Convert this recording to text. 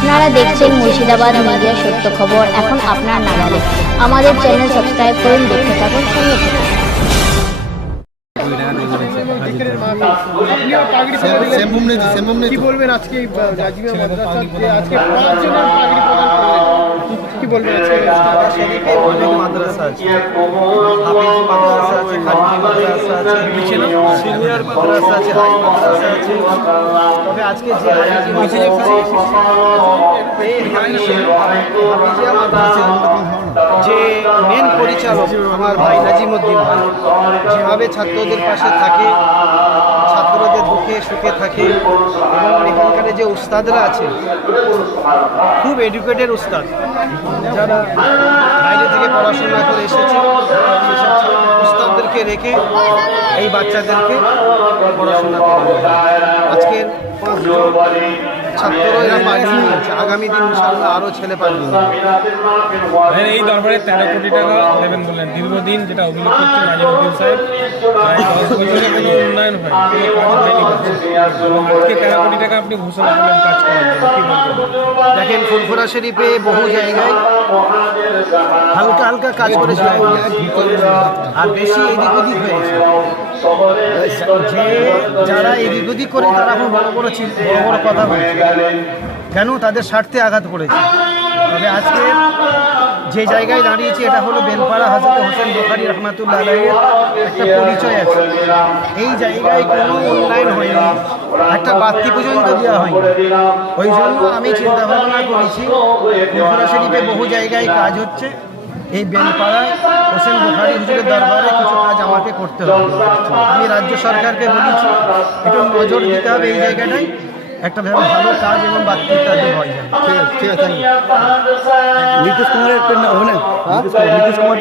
আপনারা দেখছেন মুর্শিদাবাদ মিডিয়া সত্য খবর এখন আপনার নাগালে। আমাদের চ্যানেল সাবস্ক্রাইব করুন, দেখতে থাকুন, সঙ্গে থাকুন। কি বলবেন আজকে রাজিমা মাদ্রাসা যে আজকে 5 জনের পাগড়ি প্রদান করলেন, কি বলবেন আজকে? শরীফে অনেক মাদ্রাসা আছে, হাফিজি মাদ্রাসা আছে, খানকি মাদ্রাসা আছে, সিনিয়র মাদ্রাসা আছে, হাই মাদ্রাসা আছে। তবে আজকে যে হাফিজিয়া মাদ্রাসা যে মেন পরিচালক আমার ভাই নাজিমউদ্দিন ভাই যেভাবে ছাত্রদের পাশে থাকে, ছাত্রদের দুঃখে সুখে থাকে, এবং এখানকার যে উস্তাদরা আছে খুব এডুকেটেড উস্তাদ, যারা বাইরে থেকে পড়াশোনা করে এসেছে, সেসব উস্তাদদেরকে রেখে এই বাচ্চাদেরকে পড়াশোনা করে আজকের ছাত্ররা এরা পাগড়ি নিয়েছে। আগামী দিন ইনশাআল্লাহ আরও ছেলে পাগড়ি নেবে। এই দরবারে 13 কোটি টাকা দেবেন বললেন, দীর্ঘদিন যেটা অভিযোগ করছেন নাজিমউদ্দিন সাহেব, 10 বছরে কোনো উন্নয়ন হয়, কোনো কাজ হয়নি বলছেন। আজকে 13 কোটি টাকা আপনি ঘোষণা করলেন কাজ করার জন্য, কি বলবেন? দেখেন, ফুলফুরা শরীফে বহু জায়গায় হালকা হালকা কাজ করেছে, আর বেশি এদিক ওদিক হয়েছে। যে যারা এদিক ওদিক করে তারা এখন বড় বড় কথা বলছে, কেন? তাদের স্বার্থে আঘাত করেছে। তবে আজকে যে জায়গায় দাঁড়িয়েছি এটা হলো বেলপাড়া হযরত হোসেন বুখারী রহমাতুল্লাহ আলাইহির একটা পরিচয় আছে। এই জায়গায় কোনো উন্নয়ন হয়নি, একটা বাতি পর্যন্ত দেওয়া হয়নি। ওই জন্য আমি চিন্তা ভাবনা করেছি ফুলফুরা শরীফে বহু জায়গায় কাজ হচ্ছে, এই বেলপাড়ায় হোসেন বুখারী হুজুরের দরবারে কিছু কাজ আমাকে করতে হবে। আমি রাজ্য সরকারকে বলেছি একটু নজর দিতে হবে এই জায়গাটায়, একটা ভালো কাজ এবং বাতি তাদের হয়ে যায়। ঠিক আছে, নীতিশ কুমারের অভিনয়, নীতিশ কুমার